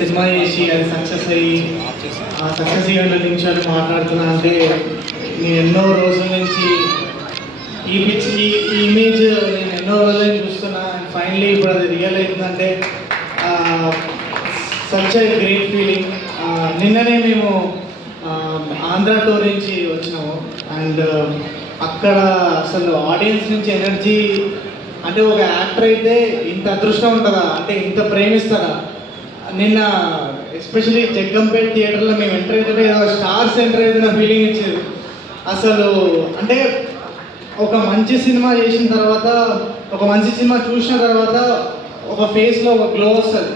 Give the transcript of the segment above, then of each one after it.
Cinema చేసి అది success అయ్యి సక్సెస్ ఈవెంట్ నుంచి అని మాట్లాడుతున్నా అంటే నేను ఎన్నో రోజుల నుంచి ఈ ఇమేజ్ నేను ఎన్నో రోజుల నుంచి చూస్తున్నా. ఫైనలీ ఇప్పుడు అది రియల్ అవుతుందంటే సచ్ ఎ గ్రేట్ ఫీలింగ్. నిన్ననే మేము ఆంధ్ర టూర్ నుంచి వచ్చినాము అండ్ అక్కడ అసలు ఆడియన్స్ నుంచి ఎనర్జీ అంటే ఒక యాక్టర్ అయితే ఇంత అదృష్టం ఉంటుందా, అంటే ఇంత ప్రేమిస్తారా. నిన్న ఎస్పెషలీ జగ్గంపేట థియేటర్లో మేము ఎంటర్ అయితే ఏదో స్టార్స్ ఎంటర్ అయితే ఫీలింగ్ ఇచ్చేది. అసలు అంటే ఒక మంచి సినిమా చేసిన తర్వాత, ఒక మంచి సినిమా చూసిన తర్వాత ఒక ఫేస్లో ఒక గ్లో వస్తుంది.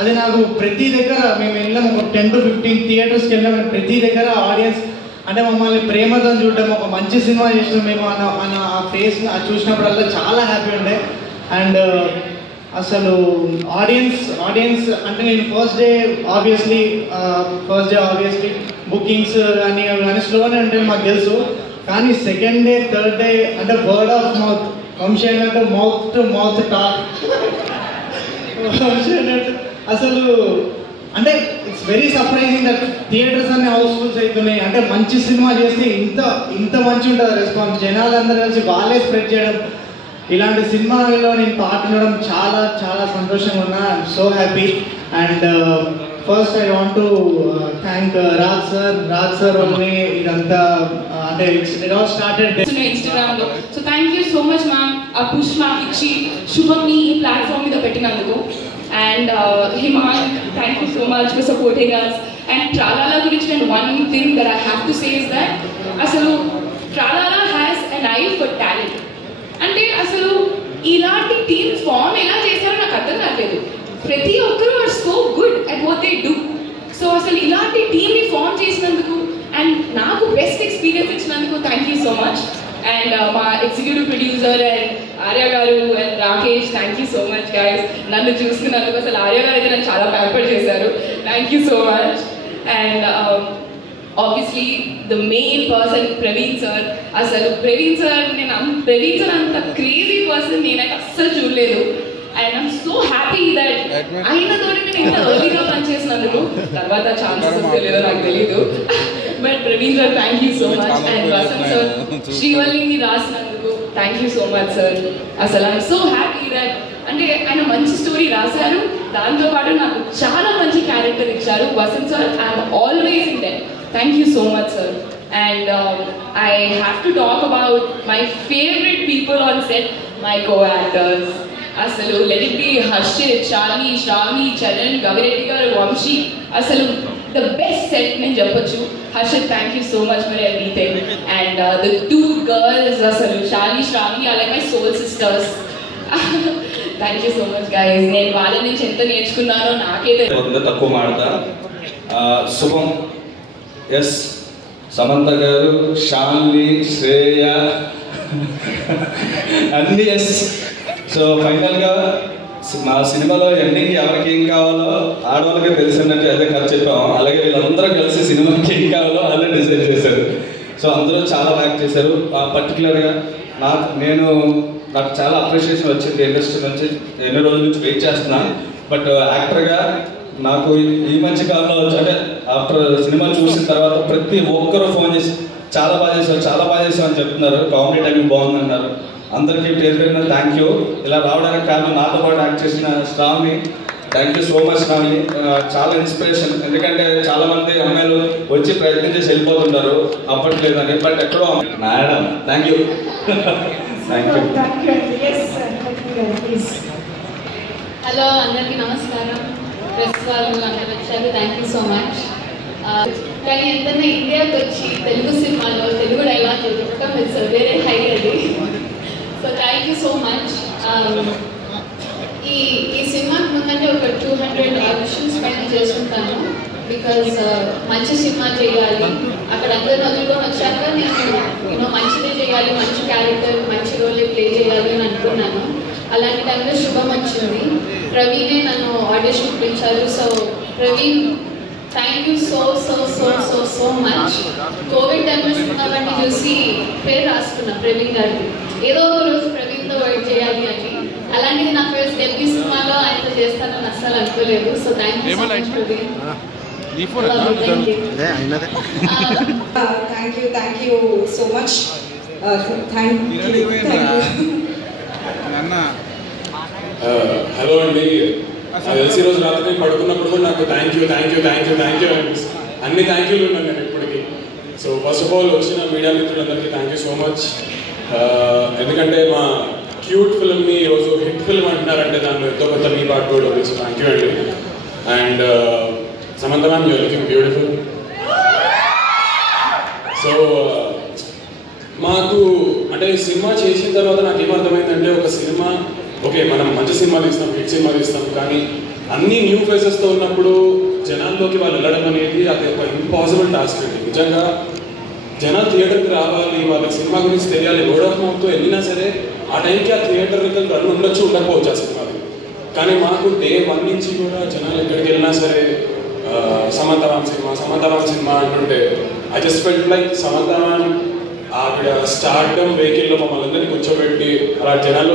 అది నాకు ప్రతి దగ్గర మేము వెళ్ళాము, ఒక 10 to 15 థియేటర్స్కి వెళ్ళాము, ప్రతి దగ్గర ఆడియన్స్ అంటే మమ్మల్ని ప్రేమతో చూడటం, ఒక మంచి సినిమా చేసినాం మేము అన్న ఆ ఫేస్ చూసినప్పుడల్లా చాలా హ్యాపీ ఉండే. అండ్ అసలు ఆడియన్స్ అంటే నేను ఫస్ట్ డే ఆబ్వియస్లీ బుకింగ్స్ కానీ అవి కానీ స్లోనే ఉంటాయి మాకు తెలుసు. కానీ సెకండ్ డే థర్డ్ డే అంటే వర్డ్ ఆఫ్ మౌత్, వంశీ అన్నట్టు mouth to mouth talk, Vamsi అన్నట్టు అసలు అంటే it's very surprising that theatres అన్ని హౌస్ఫుల్స్ అవుతున్నాయి. అంటే మంచి సినిమా చేస్తే ఇంత మంచి ఉంటుంది రెస్పాన్స్. జనాలందరూ కలిసి వాళ్ళే స్ప్రెడ్ చేయడం, ఇలాంటి సినిమాలో నేను పాల్గొనడం చాలా చాలా సంతోషంగా ఉన్నా. I'm so happy. And first I want to thank Raj sir వల్లనే ఇదంతా అంటే ఇట్ ఆల్ స్టార్టెడ్ ఇన్స్టాగ్రామ్ లో. So thank you so much ma'am. ఆ పుష్ మాకు ఇచ్చి శుభంని ఈ ప్లాట్ఫామ్ మీద పెట్టినందుకు. And Himant, thank you so much for supporting us. And Tralala gurinchi and one thing that I have to say is that asalu Tralala has an eye for talent. Ante asalu ilanti teams form ela chesaro naku ardham kaaledu. Prati okkaru are so good at what they do. So asalu ilanti team ni form chesinanduku and naaku best experience ichinanduku thank you so much. And my executive producer and Arya garu and Rakesh, thank you so much guys. Nannu chustunnanduku asalu Arya garu aithe nannu chaala pamper chesaru. Thank you so much. And obviously the main person Praveen sir. Asalu Praveen sir anta crazy person nenaithe assalu chudaledu. And I'm so happy that ayina todi nenu inta early ga pan chesinanduku tarvata chances vasteledo naaku teliyadu. But Praveen sir, thank you so much. And Vasant sir, Srivalini రాసినందుకు thank you so much sir. అసలు I'm so happy that అంటే ఆయన మంచి story రాశారు, దాంతో పాటు నాకు చాలా మంచి క్యారెక్టర్ ఇచ్చారు. Vasanth sir, I'm always in that. Thank you so much sir. And I have to talk about my favorite people on set, my co-actors. అసలు let it be Harshit, Shalini, Shravani, Charan, Gavireddy గారు, వంశీ, అసలు the best set నేను చెప్పొచ్చు. Harshit, thank you so much for everything. And the two girls, asalu Shalini, Shravani are like my soul sisters. Thank you so much guys. నేను వాళ్ళ నుంచి ఎంత నేర్చుకున్నానో నాకే తెలియదు. తక్కువ మాడతా. శుభం, ఎస్, సమంత గారు, శాలిని, శ్రేయ అన్ని ఎస్. సో ఫైనల్గా మా సినిమాలో ఎండింగ్ ఎవరికి ఏం కావాలో ఆడవాళ్ళకే తెలిసినట్టు అదే ఖర్చు చెప్పాము. అలాగే వీళ్ళందరూ కలిసి సినిమాకి ఏం కావాలో వాళ్ళే డిసైడ్ చేశారు. సో అందరూ చాలా యాక్ట్ చేశారు. పర్టికులర్గా నాకు చాలా అప్రిషియేషన్ వచ్చింది ఇండస్ట్రీ నుంచి. ఎన్నో రోజుల నుంచి వెయిట్ చేస్తున్నా. బట్ యాక్టర్గా నాకు ఈ మధ్య కాలంలో అంటే ఆఫ్టర్ సినిమా చూసిన తర్వాత ప్రతి ఒక్కరూ ఫోన్ చేసి చాలా బాగా చేసావు అని చెప్తున్నారు. కామెడీ టైమింగ్ బాగుందన్నారు. అందరికీ పేరు పేరున థ్యాంక్ యూ. ఇలా రావడానికి కారణం నాతో పాటు యాక్ట్ చేసిన Shravani, thank you so much Shravani. చాలా ఇన్స్పిరేషన్. ఎందుకంటే చాలా మంది అమ్మాయిలు వచ్చి ప్రయత్నం చేసి వెళ్ళిపోతుంటారు అవ్వట్లేదని. బట్ ఎక్కడో మేడం థ్యాంక్ యూ. హలో అందరికీ నమస్కారం. ప్రెస్ వాళ్ళు అందరూ వచ్చారు, థ్యాంక్ యూ సో మచ్. కానీ ఎంతైనా ఇండియాకి వచ్చి తెలుగు సినిమాలో తెలుగు డైలాగ్ చెప్పడం ఇట్స్ వేరే హై అది. So thank you so much. ఈ సినిమాకి ముందంటే ఒక 200 ఆడిషన్స్ పైన చేస్తుంటాను. బికాజ్ మంచి సినిమా చేయాలి, అక్కడ అందరూ వదులుకొని వచ్చాక నేను మంచిదే చేయాలి, మంచి క్యారెక్టర్, మంచి రోలే ప్లే చేయాలి అని అనుకున్నాను. అలాంటి టైంలో శుభం వచ్చింది. ప్రవీణే నన్ను ఆడిషన్ పిలిచారు. So Praveen, thank you so so so so so much. Covid టైంలో సినిమాని చూసి పేరు రాసుకున్నా ప్రవీణ్ గారికి. ఏదో ఒక రోజు ప్రవీణ్తో వర్క్ చేయాలి అని. అలాంటిది నా ఫస్ట్ డెబ్యూ సినిమాలో ఆయనతో చేస్తానని అస్సలు అనుకోలేదు. So thank you so much for the thank you so much. Hello అండి, నాకు తెలిసి రోజు రాత్రి పడుకున్నప్పుడు కూడా నాకు థ్యాంక్ యూ అనిపిస్తుంది. అన్ని థ్యాంక్ యూలు ఉన్నాను నేను ఇప్పటికీ. సో ఫస్ట్ ఆఫ్ ఆల్ వచ్చిన మీడియా మిత్రులందరికీ థ్యాంక్ యూ సో మచ్. ఎందుకంటే మా క్యూట్ ఫిల్మ్ని ఈరోజు హిట్ ఫిల్మ్ అంటున్నారంటే దానిలో ఎంతో కొంత మీ పార్ట్ కూడా ఉంది. సో థ్యాంక్ యూ అండి. And Samantha ma'am, you are looking beautiful. So మాకు అంటే సినిమా చేసిన తర్వాత నాకు ఏమర్థమైందంటే, ఒక సినిమా ఓకే మనం మంచి సినిమా తీస్తాం, హిట్ సినిమా తీస్తాం, కానీ అన్ని న్యూ ఫేసెస్తో ఉన్నప్పుడు జనాల్లోకి వాళ్ళు వెళ్ళడం అనేది అది ఒక ఇంపాసిబుల్ టాస్క్ అండి. నిజంగా జనాలు థియేటర్కి రావాలి, వాళ్ళకి సినిమా గురించి తెలియాలి, వర్డ్ ఆఫ్ మౌత్తో వెళ్ళినా సరే ఆ టైంకి ఆ థియేటర్కి రన్ ఉండొచ్చు, ఉండకపోవచ్చు ఆ సినిమాకి. కానీ మాకు డే 1 నుంచి కూడా జనాలు ఎక్కడికి వెళ్ళినా సరే సమంత మ్యామ్ సినిమా అంటుంటే I just felt like Samantha ma'am ఆవిడ స్టార్డమ్ వెహికల్లో మమ్మల్ని అందరినీ కూర్చోబెట్టి అలా జనాల్లో